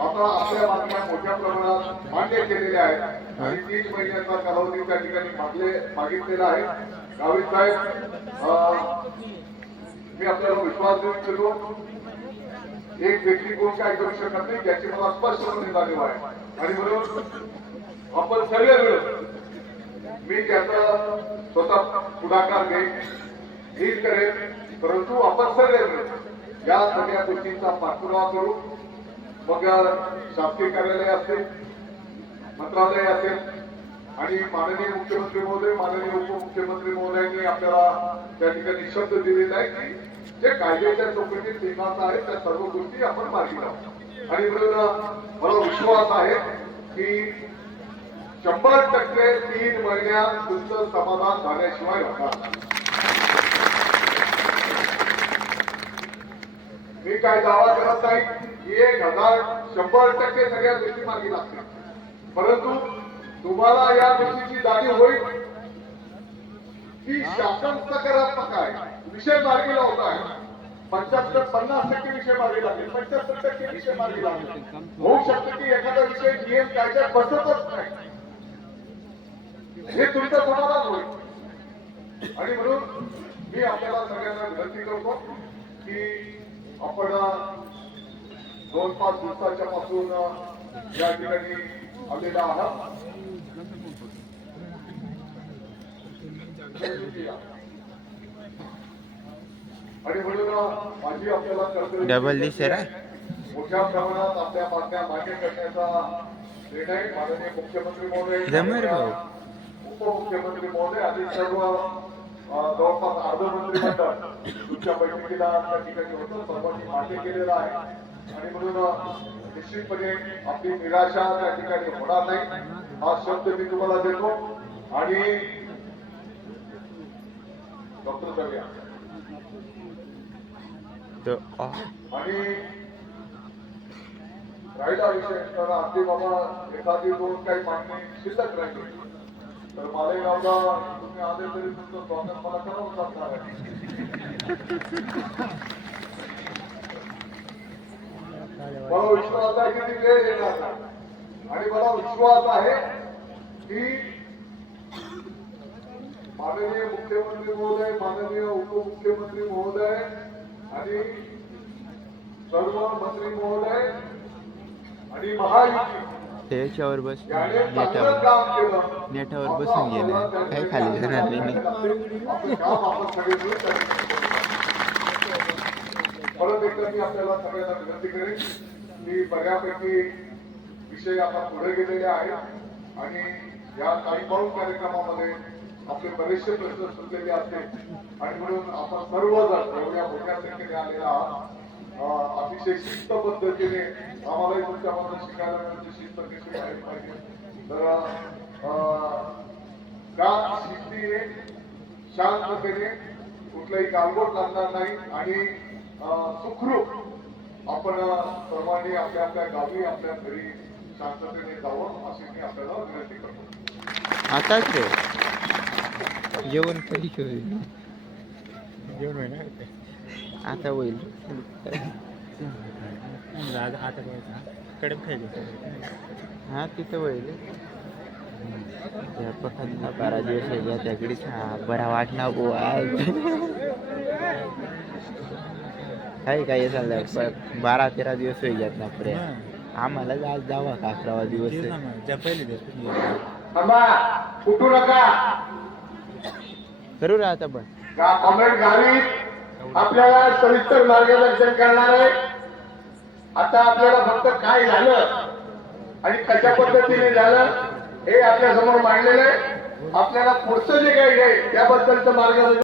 आता आपल्या मागण्या मोठ्या प्रमाणात मान्य केलेल्या आहेत. आणि तीन महिन्याचा कालावधी त्या ठिकाणी मागले मागितलेला आहे. गावित साहेब मी आपल्याला विश्वास देऊ इच्छितो एक व्यक्ती कोण काय करू शकत नाही याची मला स्पष्टपणे जाणीव आहे. आणि म्हणून आपण सगळे मिळून मी त्याचा स्वतः पुढाकार घेईन. हीच करेन परंतु आपण सगळे मिळून या सगळ्या गोष्टींचा पाठपुरावा करू. मग शासकीय कार्यालय असेल मंत्रालय असेल आणि माननीय मुख्यमंत्री महोदय माननीय उपमुख्यमंत्री महोदयांनी आपल्याला त्या ठिकाणी शब्द दिलेला आहे की जे कायद्याच्या चौकटीत सीमाचा आहे त्या सर्व गोष्टी आपण मार्गी लावू. आणि म्हणून मला विश्वास आहे की शंभर टक्के तीन महिन्यात तुमचं समाधान झाल्याशिवाय होणार मी काय दावा करत नाही की एक हजार शंभर टक्के सगळ्या गोष्टी मार्गी लागतील. परंतु तुम्हाला या गोष्टीची जाणीव होईल की शासन सकारात्मक आहे. विषय मार्गी लावत आहे. पंच्याहत्तर पन्नास टक्के विषय मार्गी लागेल पंच्याहत्तर टक्के विषय मार्गी लागेल होऊ शकतं की एखादा विषय नियम कायद्यात बसतच नाही. हे तुमचं समाधान होईल. आणि म्हणून मी आपल्याला सगळ्यांना विनंती करतो की आपण दोन पाच दिवसाच्या पासून या ठिकाणी आलेला आहात आणि म्हणून माझी आपल्याला कर्तव्य हा? मोठ्या प्रमाणात आपल्या मागण्या मान्य करण्याचा निर्णय माननीय मुख्यमंत्री महोदय. उपमुख्यमंत्री महोदय आणि सर्व जवळपास अर्ध मंत्रिमंडळ तुमच्या बैठकीला त्या ठिकाणी होतं. सर्वांनी मान्य केलेलं आहे. आणि म्हणून निश्चितपणे आपली निराशा त्या ठिकाणी होणार नाही. हा शब्द मी तुम्हाला देतो. आणि डॉक्टर. आणि राहिला विषय. तर अगदी बाबा एखादी दोन काही मागणी शिल्लक राहिली. तर मालेगावला तुम्ही आले तरी तुमचं स्वागत मला करावं लागणार आहे. मला विश्वास आहे की ती वेळ येणार आणि मला विश्वास आहे की माननीय मुख्यमंत्री महोदय माननीय उपमुख्यमंत्री महोदय आणि सर्व मंत्री महोदय आणि महायुती त्याच्यावर बस नेटावर. नेटावर बसून गेले. काही खाली जाणार नाही आपलं परत एकदा मी आपल्याला सगळ्यांना विनंती करेन की बऱ्यापैकी विषय आता पुढे गेलेले आहेत. आणि या काही काळीपाळून कार्यक्रमामध्ये आपले बरेचसे प्रश्न सुटलेले असतील. आणि म्हणून आपण सर्वजण एवढ्या मोठ्या संख्येने आलेला आहात. अतिशय शिस्त पद्धतीने आम्हालाही तुमच्यामधून शिकायला मिळाली शिस्त कशी व्हायला पाहिजे तर अं, का शिस्तीने शांततेने कुठलाही गालबोट लागणार नाही आणि सुखरूप आपण सर्वांनी आपल्या आपल्या गावी आपल्या घरी शांततेने जावं अशी मी आपल्याला विनंती करतो. आताच जेवण कधी जेवण होईल आता होईल. हा तिथं होईल. पखातला बारा दिवस आहे त्याकडेच हा बरा वाटणार गो आज काही काही चाललंय बारा तेरा दिवस होई जात ना पुढे. आम्हाला आज जावा का अकरावा दिवस? पहिले करू रे आता? पण. का कॉमेंट आपल्याला सविस्तर मार्गदर्शन करणार आहे. आता आपल्याला फक्त काय झालं आणि कशा पद्धतीने झालं हे आपल्यासमोर मांडलेलं आहे. आपल्याला पुढचं जे काही आहे त्याबद्दलचं मार्गदर्शन